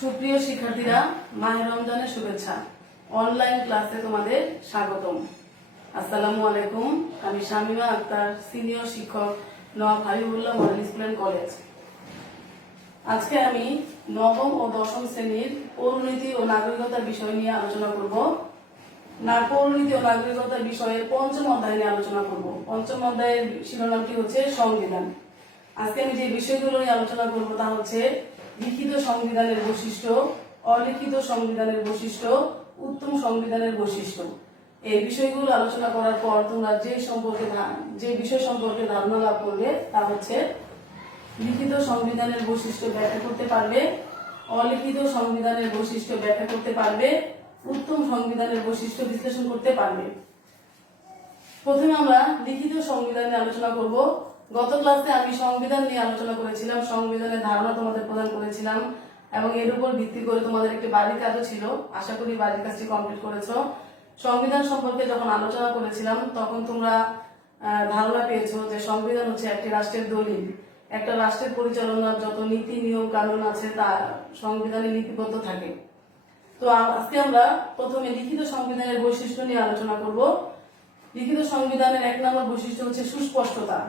সুপ্রিয় শিক্ষার্থীরা, মাহে রমজানের শুভেচ্ছা। অনলাইন ক্লাসে তোমাদের স্বাগতম। আসসালামু আলাইকুম। আমি শামিমা আক্তার, সিনিয়র শিক্ষক, Nawab Habibullah model school and college. আজকে আমি নবম ও দশম শ্রেণীর পৌরনীতি ও নাগরিকতার বিষয় নিয়ে আলোচনা করব। পৌরনীতি ও নাগরিকতার বিষয়ে পঞ্চম অধ্যায় নিয়ে আলোচনা করব। পঞ্চম অধ্যায়ের শিরোনামটি হচ্ছে সংবিধান। আজকে আমি যে বিষয়গুলো নিয়ে আলোচনা করব তা হচ্ছে লিখিত সংবিধানের বৈশিষ্ট্য, অলিখিত সংবিধানের বৈশিষ্ট্য, উত্তম সংবিধানের বৈশিষ্ট্য। এই বিষয়গুলো আলোচনা করার পর তোমরা যে বিষয় সম্পর্কে ধারণা লাভ করবে তা হচ্ছে লিখিত সংবিধানের বৈশিষ্ট্য ব্যাখ্যা করতে পারবে, অলিখিত সংবিধানের বৈশিষ্ট্য ব্যাখ্যা করতে পারবে, উত্তম সংবিধানের বৈশিষ্ট্য বিশ্লেষণ করতে পারবে। প্রথমে আমরা লিখিত সংবিধান নিয়ে আলোচনা করব। গত ক্লাসে আমি সংবিধান নিয়ে আলোচনা করেছিলাম, সংবিধানের ধারণা তোমাদের প্রদান করেছিলাম এবং এর উপর ভিত্তি করে তোমাদের একটি বাড়ির কাজও ছিল। আশা করি বাড়ির কাজটি কমপ্লিট করেছো। সংবিধান সম্পর্কে যখন আলোচনা করেছিলাম তখন তোমরা ধারণা পেয়েছো যে সংবিধান হচ্ছে একটি রাষ্ট্রের দলিল। একটা রাষ্ট্রের পরিচালনার যত নীতি নিয়ম কানুন আছে তা সংবিধানে লিপিবদ্ধ থাকে। তো আজকে আমরা প্রথমে লিখিত সংবিধানের বৈশিষ্ট্য নিয়ে আলোচনা করব। লিখিত সংবিধানের 1 নম্বর বৈশিষ্ট্য হচ্ছে সুস্পষ্টতা।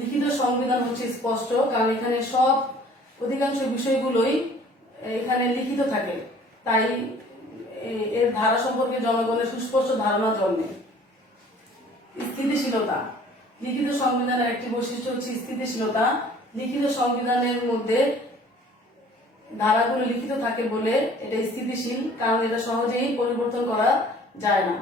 লিখিত সংবিধান হচ্ছে স্পষ্ট, কারণ এখানে অধিকাংশ বিষয়গুলোই এখানে লিখিত থাকে, তাই এর ধারা সম্পর্কে জনগণের সুস্পষ্ট ধারণা জন্মে। স্থিতিশীলতা। লিখিত সংবিধানের একটি বৈশিষ্ট্য হচ্ছে স্থিতিশীলতা। লিখিত সংবিধানের মধ্যে ধারাগুলো লিখিত থাকে বলে এটা স্থিতিশীল, কারণ এটা সহজেই পরিবর্তন করা যায় না।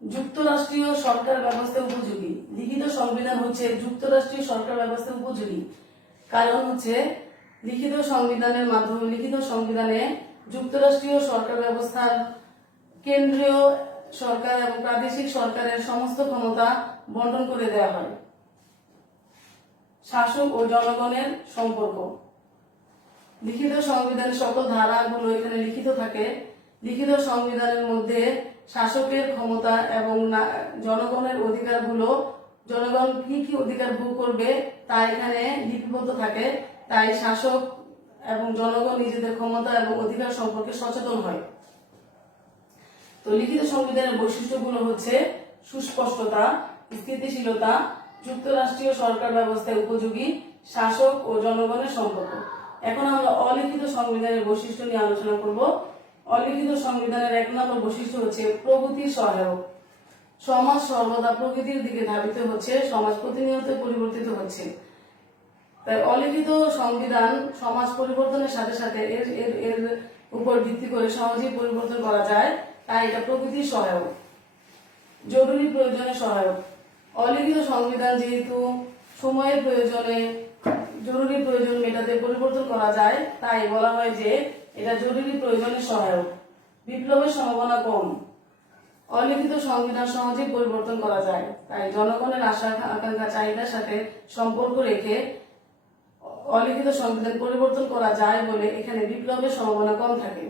যুক্তরাষ্ট্রীয় সরকার ব্যবস্থা উপযোগী। লিখিত সংবিধান হচ্ছে যুক্তরাষ্ট্রীয় সরকার ব্যবস্থা উপযোগী, কারণ হচ্ছে লিখিত সংবিধানে যুক্তরাষ্ট্রীয় সরকার ব্যবস্থার কেন্দ্রীয় সরকার এবং প্রাদেশিক সরকারের সমস্ত ক্ষমতা বন্টন করে দেওয়া হয়। শাসক ও জনগণের সম্পর্ক। লিখিত সংবিধানের সকল ধারাগুলো এখানে লিখিত থাকে। লিখিত সংবিধানের মধ্যে শাসকের ক্ষমতা এবং জনগণের অধিকারগুলো, জনগণ কি কি অধিকার ভোগ করবে তা এখানে লিপিবদ্ধ থাকে, তাই শাসক এবং জনগণ নিজেদের ক্ষমতা এবং অধিকার সম্পর্কে সচেতন হয়। তো লিখিত সংবিধানের বৈশিষ্ট্যগুলো হচ্ছে সুস্পষ্টতা, স্থিতিশীলতা, যুক্তরাষ্ট্রীয় সরকার ব্যবস্থায় উপযোগী, শাসক ও জনগণের সম্পর্ক। এখন আমরা অলিখিত সংবিধানের বৈশিষ্ট্য নিয়ে আলোচনা করব। অলিখিত সংবিধানের 1 নম্বর বৈশিষ্ট্য হচ্ছে প্রগতির সহায়ক। সমাজ সর্বদা প্রগতির দিকে ধাবিত হচ্ছে, সমাজ প্রতিনিয়ত পরিবর্তিত হচ্ছে, তাই অলিখিত সংবিধান সমাজ পরিবর্তনের সাথে সাথে এর উপর ভিত্তি করে সহজেই পরিবর্তন করা যায়, তাই এটা প্রগতির সহায়ক। জরুরি প্রয়োজনে সহায়ক। অলিখিত সংবিধান যেহেতু সময়ের প্রয়োজনে জরুরি প্রয়োজন মেটাতে পরিবর্তন করা যায়, তাই বলা হয় যে এটা জরুরি প্রয়োজনে সহায়ক। বিপ্লবের সম্ভাবনা কম। অলিখিত সংবিধান সহজেই পরিবর্তন করা যায়, তাই জনগণের আশা আকাঙ্ক্ষা চাহিদার সাথে সম্পর্ক রেখে অলিখিত সংবিধান পরিবর্তন করা যায় বলে এখানে বিপ্লবের সম্ভাবনা কম থাকে।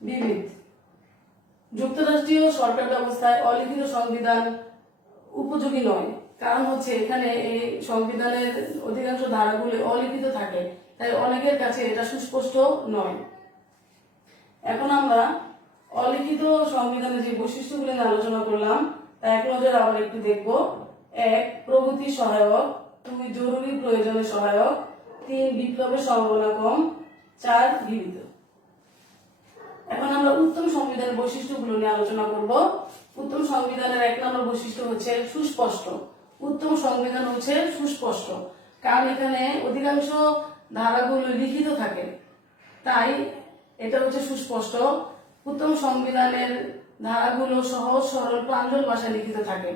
বিবিধ। যুক্তরাষ্ট্রীয় সরকার ব্যবস্থায় অলিখিত সংবিধান উপযোগী নয়, কারণ হচ্ছে এখানে এই সংবিধানের অধিকাংশ ধারাগুলি অলিখিত থাকে, তাই অনেকের কাছে এটা সুস্পষ্ট নয়। এখন আমরা অলিখিত সংবিধানের যে বৈশিষ্ট্যগুলি নিয়ে আলোচনা করলাম তা এক নজর আবার একটু দেখব। 1. প্রগতি সহায়ক। 2. জরুরি প্রয়োজনে সহায়ক। 3. বিপ্লবের সম্ভাবনা কম। 4. বিবিধ। এখন আমরা উত্তম সংবিধানের বৈশিষ্ট্যগুলো নিয়ে আলোচনা করব। উত্তম সংবিধানের 1 নম্বর বৈশিষ্ট্য হচ্ছে সুস্পষ্ট। উত্তম সংবিধান হচ্ছে সুস্পষ্ট, কারণ এখানে অধিকাংশ ধারাগুলো লিখিত থাকে, তাই এটা হচ্ছে সুস্পষ্ট। উত্তম সংবিধানের ধারাগুলো সহজ সরল প্রাঞ্জল ভাষায় লিখিত থাকে।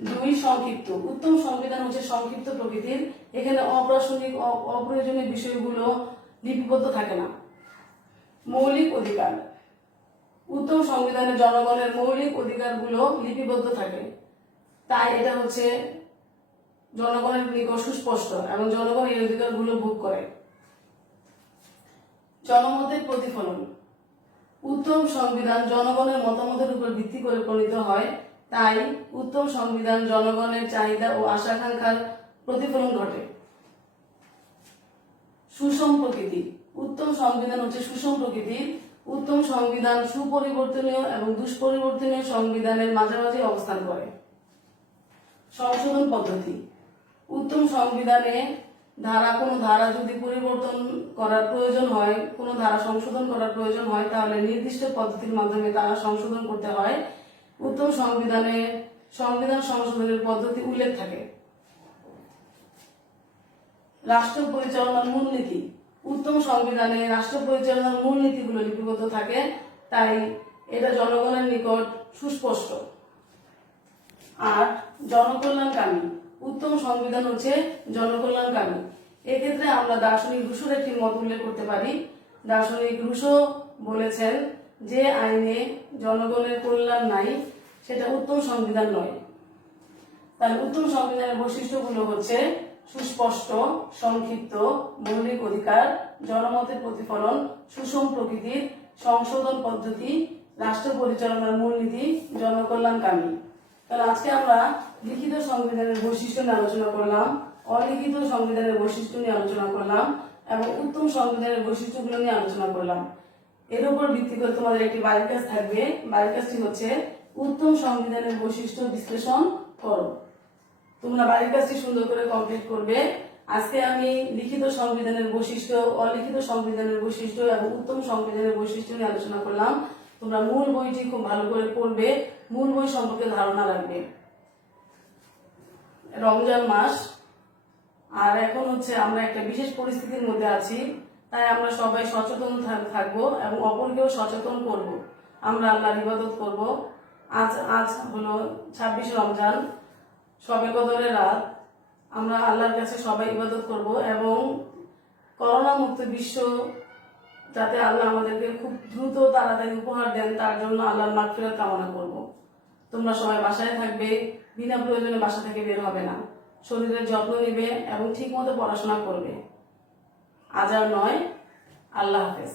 2. সংক্ষিপ্ত। উত্তম সংবিধান হচ্ছে সংক্ষিপ্ত প্রকৃতির, এখানে অপ্রাসঙ্গিক অপ্রয়োজনীয় বিষয়গুলো লিপিবদ্ধ থাকে না। মৌলিক অধিকার। উত্তম সংবিধানে জনগণের মৌলিক অধিকারগুলো লিপিবদ্ধ থাকে, তাই এটা হচ্ছে জনগণের নিকট সুস্পষ্ট এবং জনগণ এই অধিকারগুলো ভোগ করে। জনমতের প্রতিফলন। উত্তম সংবিধান জনগণের মতামতের উপর ভিত্তি করে প্রণীত হয়, তাই উত্তম সংবিধান জনগণের চাহিদা ও আশা আকাঙ্ক্ষার প্রতিফলন ঘটে। সুষম প্রকৃতি। উত্তম সংবিধান হচ্ছে সুষম প্রকৃতির। উত্তম সংবিধান সুপরিবর্তনীয় এবং দুষ্পরিবর্তনীয় সংবিধানের মাঝামাঝি অবস্থান করে। সংশোধন পদ্ধতি। উত্তম সংবিধানে কোনো ধারা যদি পরিবর্তন করার প্রয়োজন হয়, কোনো ধারা সংশোধন করার প্রয়োজন হয়, তাহলে নির্দিষ্ট পদ্ধতির মাধ্যমে তারা সংশোধন করতে হয়। উত্তম সংবিধানে সংবিধান সংশোধনের পদ্ধতি উল্লেখ থাকে। রাষ্ট্র পরিচালনার মূলনীতি। উত্তম সংবিধানে রাষ্ট্র পরিচালনার মূলনীতিগুলো লিপিবদ্ধ থাকে, তাই এটা জনগণের নিকট সুস্পষ্ট। আর জনকল্যাণকামী। উত্তম সংবিধান হচ্ছে জনকল্যাণকামী। এক্ষেত্রে আমরা দার্শনিক রুশোর একটি মত উল্লেখ করতে পারি। দার্শনিক রুশো বলেছেন, যে আইনে জনগণের কল্যাণ নাই সেটা উত্তম সংবিধান নয়। তাহলে উত্তম সংবিধানের বৈশিষ্ট্যগুলো হচ্ছে সুস্পষ্ট, সংক্ষিপ্ত, মৌলিক অধিকার, জনমতের প্রতিফলন, সুষম প্রকৃতির, সংশোধন পদ্ধতি, রাষ্ট্র পরিচালনার মূলনীতি, জনকল্যাণকামী। তাহলে আজকে আমরা লিখিত সংবিধানের বৈশিষ্ট্য নিয়ে আলোচনা করলাম, অলিখিত সংবিধানের বৈশিষ্ট্য নিয়ে আলোচনা করলাম এবং উত্তম সংবিধানের বৈশিষ্ট্যগুলো নিয়ে আলোচনা করলাম। এর উপর ভিত্তি করে তোমাদের একটি বাড়ির কাজ থাকবে। বাড়ির কাজটি হচ্ছে উত্তম সংবিধানের বৈশিষ্ট্য বিশ্লেষণ করো। তোমরা বাড়ির কাজটি সুন্দর করে কমপ্লিট করবে। আজকে আমি লিখিত সংবিধানের বৈশিষ্ট্য, অলিখিত সংবিধানের বৈশিষ্ট্য এবং উত্তম সংবিধানের বৈশিষ্ট্য নিয়ে আলোচনা করলাম। তোমরা মূল বইটি খুব ভালো করে পড়বে, মূল বই সম্পর্কে ধারণা রাখবে। রমজান মাস, আর এখন হচ্ছে আমরা একটা বিশেষ পরিস্থিতির মধ্যে আছি, তাই আমরা সবাই সচেতন থাকবো এবং অপরকেও সচেতন করব। আমরা আল্লাহর ইবাদত করব। আজ হলো 26 রমজান, শবে কদরের রাত। আমরা আল্লাহর কাছে সবাই ইবাদত করব এবং করোনা মুক্ত বিশ্ব যাতে আল্লাহ আমাদেরকে খুব দ্রুত তাড়াতাড়ি উপহার দেন, তার জন্য আল্লাহর মাগফিরাত কামনা করব। তোমরা সবাই বাসায় থাকবে, বিনা প্রয়োজনে বাসা থেকে বের হবে না, শরীরের যত্ন নেবে এবং ঠিক মতো পড়াশোনা করবে। আজ আর নয়। আল্লাহ হাফেজ।